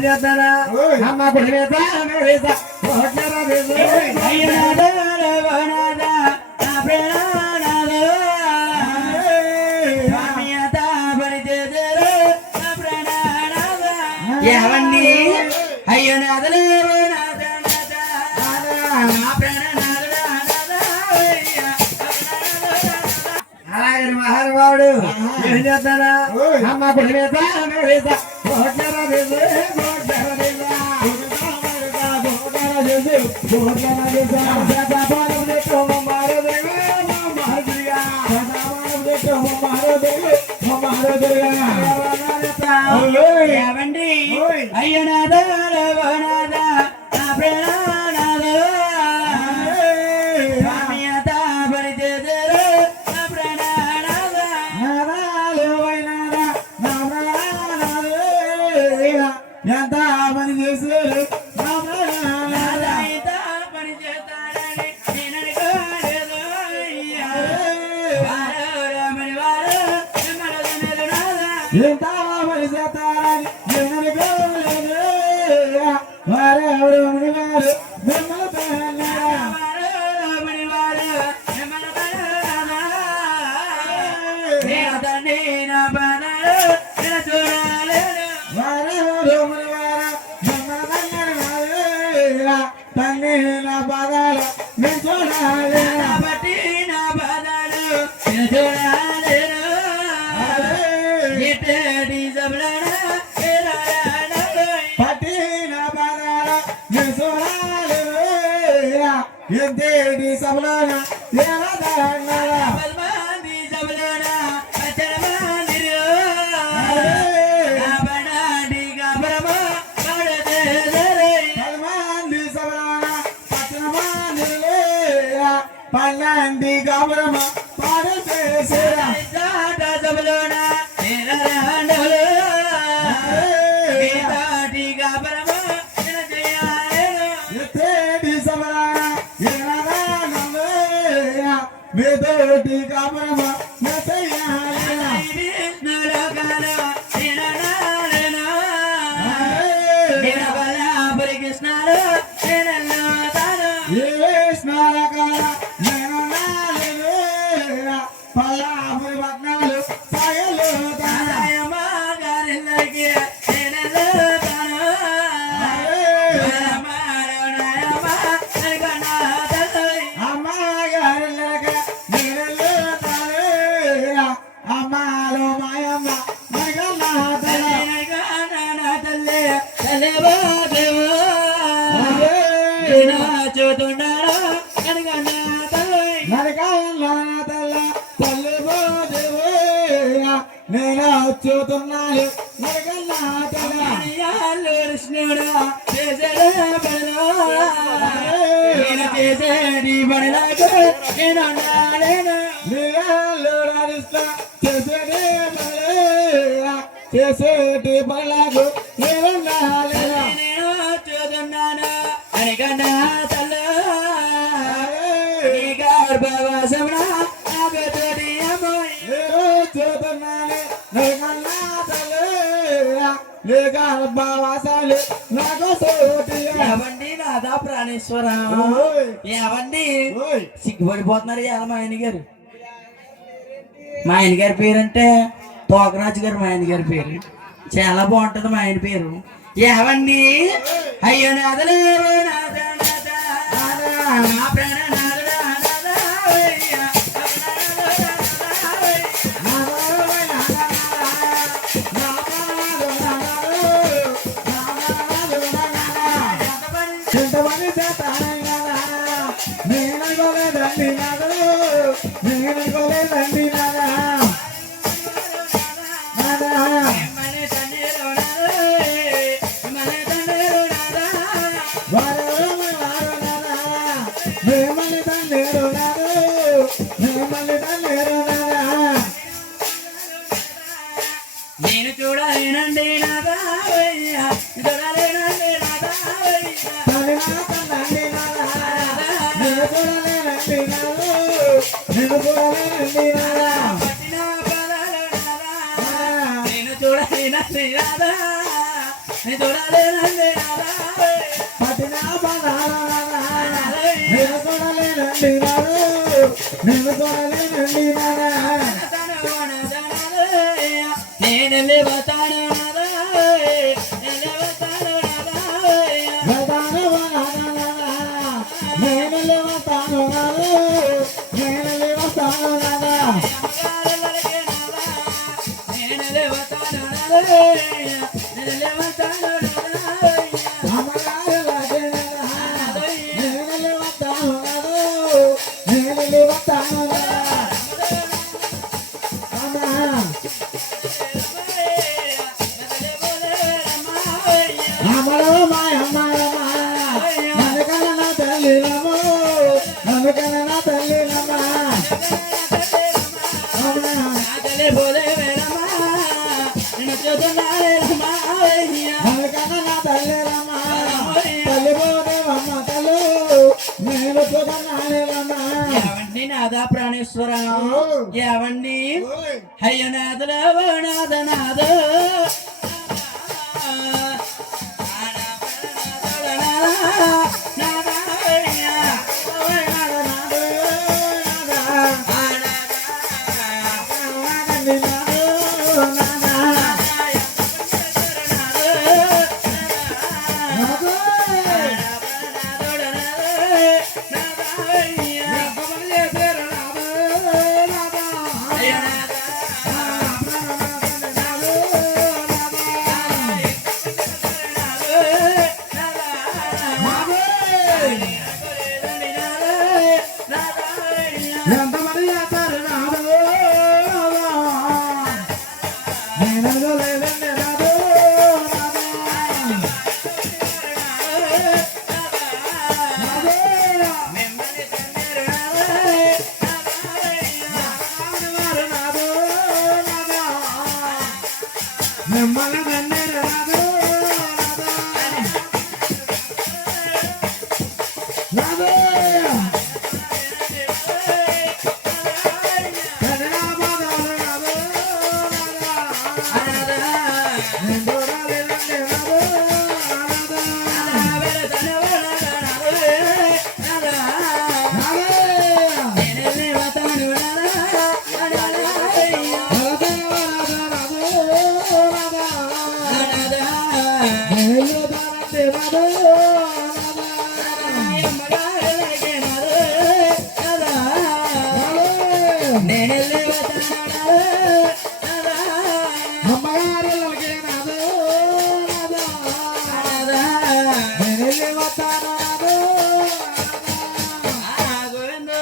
అమ్మ గుడి ఎవన్ని అయ్యో నాదలు అలాగే మహానుభావుడు ఏం చేస్తాడా అమ్మ గుడి ఏవండి అయ్యో నాదా నాదా నా ప్రాణాలు స్వామియత పని చేశారు నా ప్రాణాలు ఎంత పని చేశారు పని చేస్తాడని నేను అనుకోలేదు రామని వారు ఎంత పని చేస్తారని నేను అనుకోలేదు వారెవరు వారు మిమ్మల్ని తన్ని నా బాధలు నేను చూడాలి బట్టి నా బాధలు నేను చూడాలేను ఎట్టడి జబలనా పట్టి నా బాధలు నేను చూడాలి ఎంతేడి సభలోన మంది జబలనా అచ్చర మందిరు బడాడి గబరమ పడదే పల్లండి గౌరమ పాడు చేసేరా జబలోన గబరమ ఎత్తేడి సమరాన మీతోటి గౌరమ పల్లాపురి పట్నాలు సాయలు అమ్మాలో మాయమ్మ చూతున్నాడు నేను చూతున్నాను కృష్ణుడు చేసేది పనిలాగా నేను చేసేటి పనులకు నేను చూస్తున్నాను అనికన్నా తల్లు గర్భవాసమున ఏవండి నాదా ప్రాణేశ్వర ఏవండి సిగ్గుపడిపోతున్నారు ఇవాళ మా ఆయన గారు పేరంటే తోకరాజు గారు మా ఆయన గారి పేరు చాలా బాగుంటది మా ఆయన పేరు ఏవండి అయ్యో నాదలు నేను చూడలేనండి నాదా చూడలేనండి నాదా నేను చూడలేనండి నాదా పట్టినా పదాలనా నేను చూడలేనండి నాడు నేను చూడలేనండి నాడా నేను లేవతాను నేను లేవతాను నేను లేవతాను నాదా అమ్మగారులాగే నేను లేవతాను నేను లేవతాను అమ్మా అమ్మలో మాయమ్మ నన్నుకన్నా తల్లిలమ్మో నన్నుకన్నా తల్లిలమ్మా అమ్మా నన్నుకన్నా తల్లిలమ్మా తల్లి పోదేవమ్మ తల్లు నేను చూడన్నానేలమ్మా ఎవండి నాదా ప్రాణేశ్వర ఎవండి అయ్య నాథల నాథ నాథ ఎంతమంది చేస్తారు నాదు నేను లేదండి నాదు మిమ్మల్ని వెన్నెరు నాదు నాదు గోవిందో